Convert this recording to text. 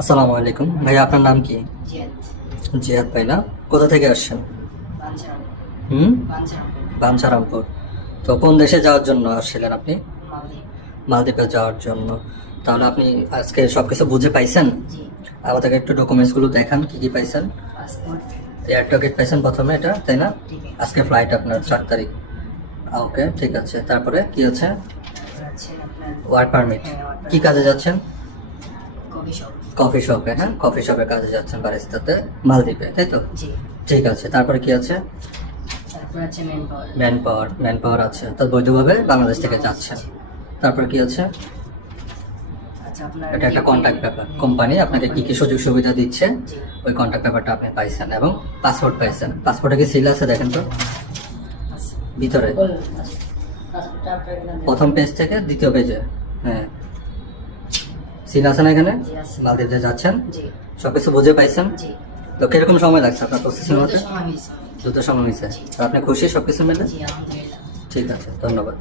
আসসালামু আলাইকুম ভাইয়া, আপনার নাম কি? জিয়াদ। জিয়াদ ভাই না? কোথা থেকে আসছেন? বাঞ্ছারামপুর। বাঞ্ছারামপুর। বাঞ্ছারামপুর। তো কোন দেশে যাওয়ার জন্য আসছিলেন আপনি? মালদ্বীপ। মালদ্বীপে যাওয়ার জন্য। তাহলে আপনি আজকে সবকিছু বুঝে পাইছেন? জি। আমাদেরকে একটু ডকুমেন্টসগুলো দেখান, কি কি পাইছেন? পাসপোর্ট। এয়ার টিকিট পাইছেন প্রথমে, এটা তাই না? ঠিক আছে। আজকে ফ্লাইট আপনার 4 তারিখ। ওকে, ঠিক আছে। তারপরে কি আছে? তারপর আছে আপনার ওয়ার্ক পারমিট। হ্যাঁ, work কি permit। কাজে যাচ্ছেন? Coffee shop. কফি শপে। হ্যাঁ, কফি শপে কাজে যাচ্ছেন বারিস্তাতে, মালদ্বীপে, তাই তো? জি। ঠিক আছে। তারপরে কি আছে? তারপর আছে ম্যান পাওয়ার। ম্যান পাওয়ার আছে, তো বৈধভাবে বাংলাদেশ থেকে যাচ্ছেন। তারপর কি আছে? আচ্ছা আপনার এটা একটা কন্ট্যাক্ট পেপার, কোম্পানি আপনাকে কি কি সুযোগ সুবিধা দিচ্ছে জি। ওই কন্ট্যাক্ট পেপারটা আপনি পাইছেন, এবং পাসপোর্ট পাইছেন। পাসপোর্টে কি সিল আছে দেখেন তো ভিতরে, পাসপোর্টটা আপনার এখানে প্রথম পেজ থেকে দ্বিতীয় পেজে। হ্যাঁ, সিল আছে না এখানে? জি, আছে। মালদ্বীপ যে যাচ্ছেন জি। সবকিছু বুঝে পাইছেন? জি। তো কিরকম সময় লাগছে আপনার প্রসেসিং দ্রুত হতে? সময় হয়েছে। দ্রুত সময় হয়েছে। জি। তো আপনি খুশি সবকিছু মিলে? জি, আলহামদুলিল্লাহ। ঠিক আছে, ধন্যবাদ।